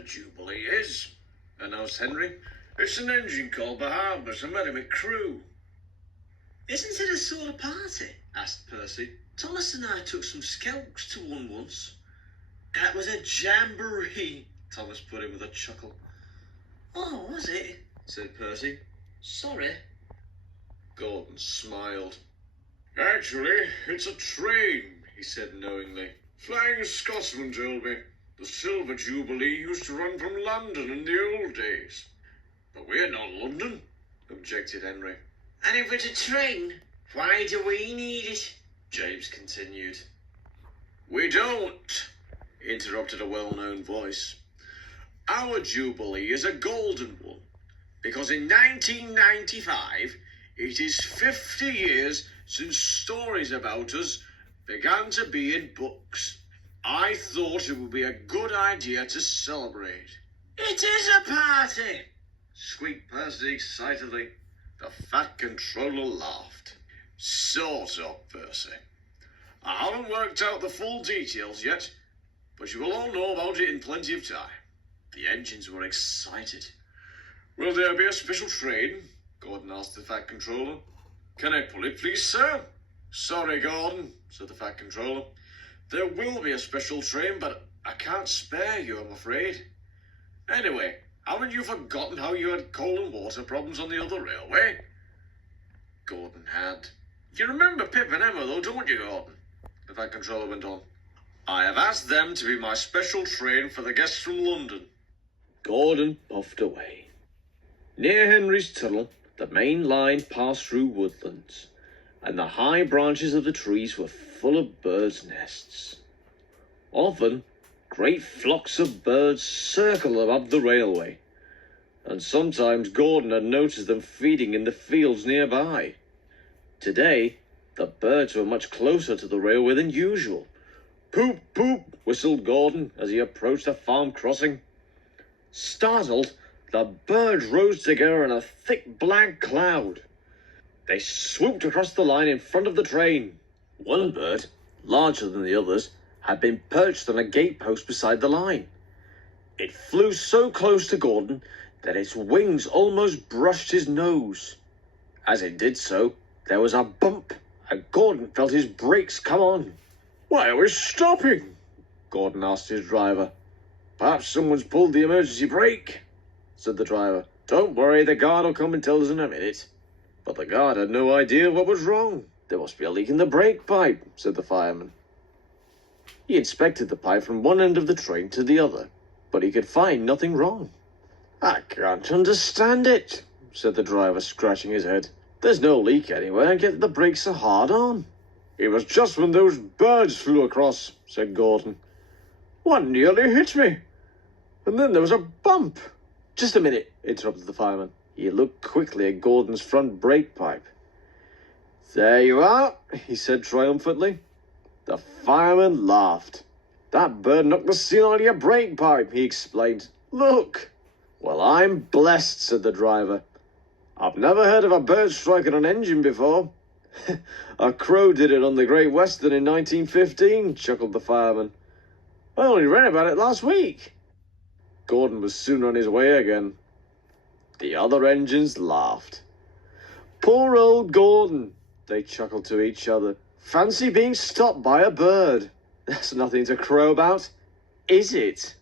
a Jubilee is, announced Henry. It's an engine called the Harbours, a merriment crew. Isn't it a sort of party? Asked Percy. Thomas and I took some skelks to one once. That was a jamboree, Thomas put in with a chuckle. Oh, was it? Said Percy. Sorry. Gordon smiled. Actually, it's a train, he said knowingly. Flying Scotsman told me. The Silver Jubilee used to run from London in the old days. But we're not London, objected Henry. And if it's a train, why do we need it? James continued. We don't, interrupted a well-known voice. Our Jubilee is a golden one, because in 1995, it is 50 years since stories about us began to be in books. I thought it would be a good idea to celebrate. It is a party, squeaked Percy excitedly. The Fat Controller laughed. Sort of, Percy. I haven't worked out the full details yet, but you will all know about it in plenty of time. The engines were excited. Will there be a special train? Gordon asked the Fat Controller. Can I pull it, please, sir? Sorry, Gordon, said the Fat Controller. There will be a special train, but I can't spare you, I'm afraid. Anyway, haven't you forgotten how you had coal and water problems on the other railway? Gordon had. You remember Pip and Emma, though, don't you, Gordon? The Fat Controller went on. I have asked them to be my special train for the guests from London. Gordon puffed away. Near Henry's tunnel, the main line passed through woodlands, and the high branches of the trees were full of birds' nests. Often, great flocks of birds circled above the railway, and sometimes Gordon had noticed them feeding in the fields nearby. Today, the birds were much closer to the railway than usual. Poop, poop, whistled Gordon as he approached the farm crossing. Startled, the birds rose together in a thick black cloud. They swooped across the line in front of the train. One bird, larger than the others, had been perched on a gatepost beside the line. It flew so close to Gordon that its wings almost brushed his nose. As it did so, there was a bump, and Gordon felt his brakes come on. Why are we stopping? Gordon asked his driver. Perhaps someone's pulled the emergency brake, said the driver. Don't worry, the guard will come and tell us in a minute. But the guard had no idea what was wrong. There must be a leak in the brake pipe, said the fireman. He inspected the pipe from one end of the train to the other, but he could find nothing wrong. I can't understand it, said the driver, scratching his head. There's no leak anywhere, and yet the brakes are hard on. It was just when those birds flew across, said Gordon. One nearly hit me. And then there was a bump. Just a minute, interrupted the fireman. He looked quickly at Gordon's front brake pipe. There you are, he said triumphantly. The fireman laughed. That bird knocked the seal out of your brake pipe, he explained. Look. Well, I'm blessed, said the driver. I've never heard of a bird striking an engine before. A crow did it on the Great Western in 1915, chuckled the fireman. I only read about it last week. Gordon was soon on his way again. The other engines laughed. Poor old Gordon, they chuckled to each other. Fancy being stopped by a bird. That's nothing to crow about, is it?